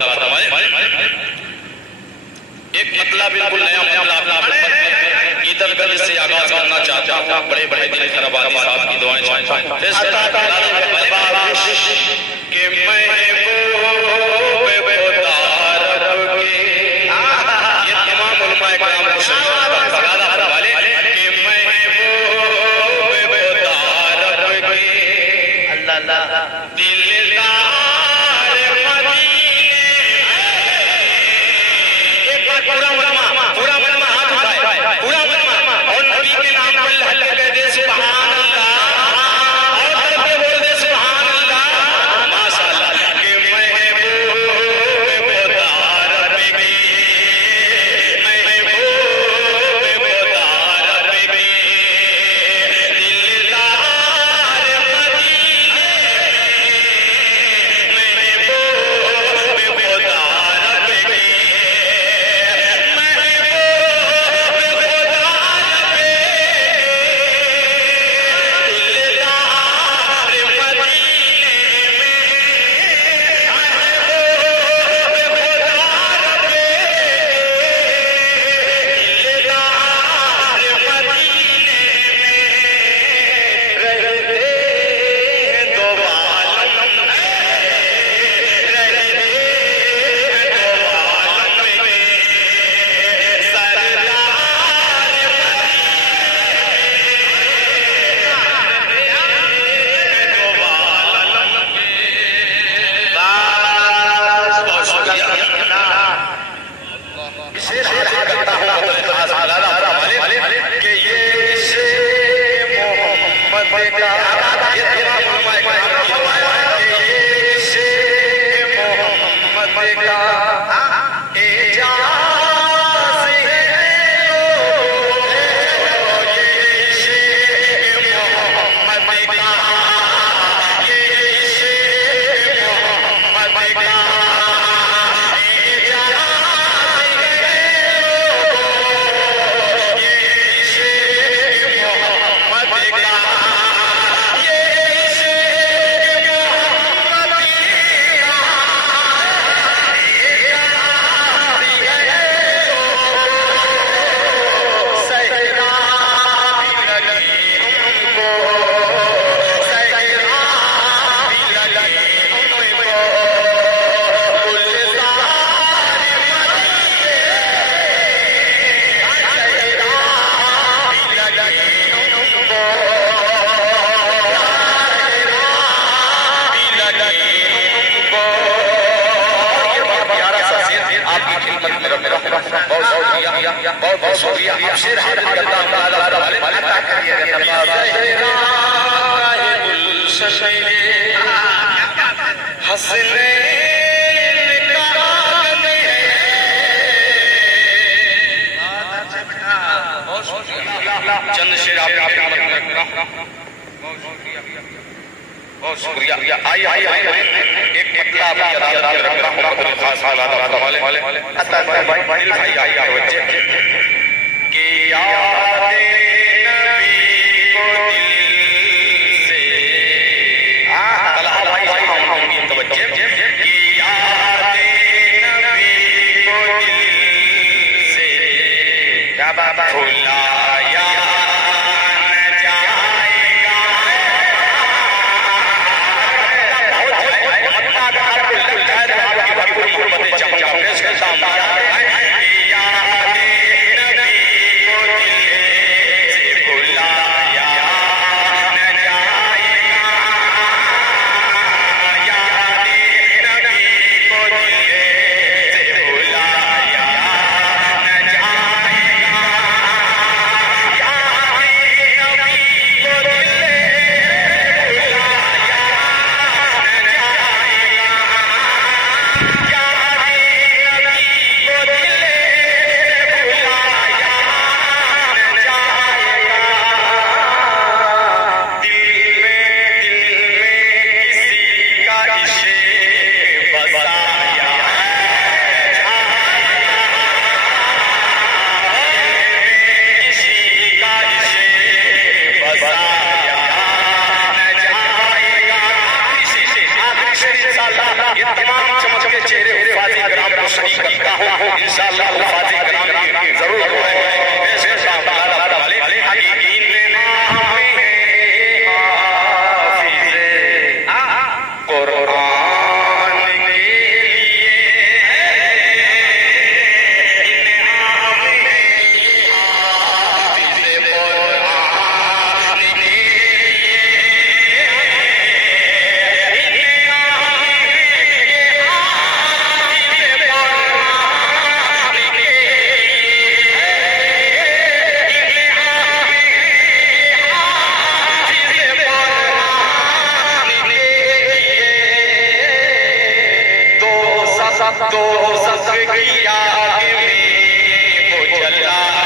एक मतलब बिल्कुल नया गीतल से आगाज करना चाहता हूँ। बड़े बड़े दिल खराबादी साहब की दुआएं कि मैं ये तमाम उलमाए कराम को बहुत शुक्रिया। शेर हंसने चंद शेर बहुत शुक्रिया। आई आई आई एक मतलब खास वाले कि याद नबी को दिल से तवज्जो कि याद नबी को दिल से क्या बात भुलाया न जाएगा। सही करता हूँ इंशाअल्लाह हुफ़ाज़ किराम जरूर होंगे ऐसे सामने वाले हकीकीन में हाफिज़ कुरान के लिए दो सस की आग में वो जला